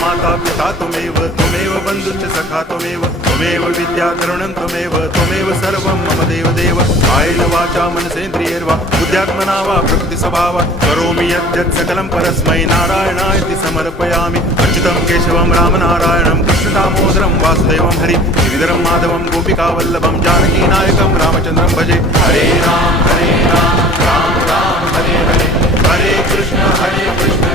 माता पिता त्वमेव त्वमेव बन्धुश्च सखा त्वमेव त्वमेव विद्या तरुणं त्वमेव सर्वं मम देव कायेन वाचा मनसेन्द्रियैर्वा बुद्ध्यात्मना वा प्रकृतिस्वभावात् करोमि यद्यत् सकलं परस्मै नारायणायति समर्पयामि अच्युतं केशवं रामनारायणं कृष्णदामोदरं वासुदेवं हरि गिरिधरं माधवं गोपिकावल्लभं जानकीनायकं रामचन्द्रं भजे हरे राम राम राम हरे हरे हरे कृष्ण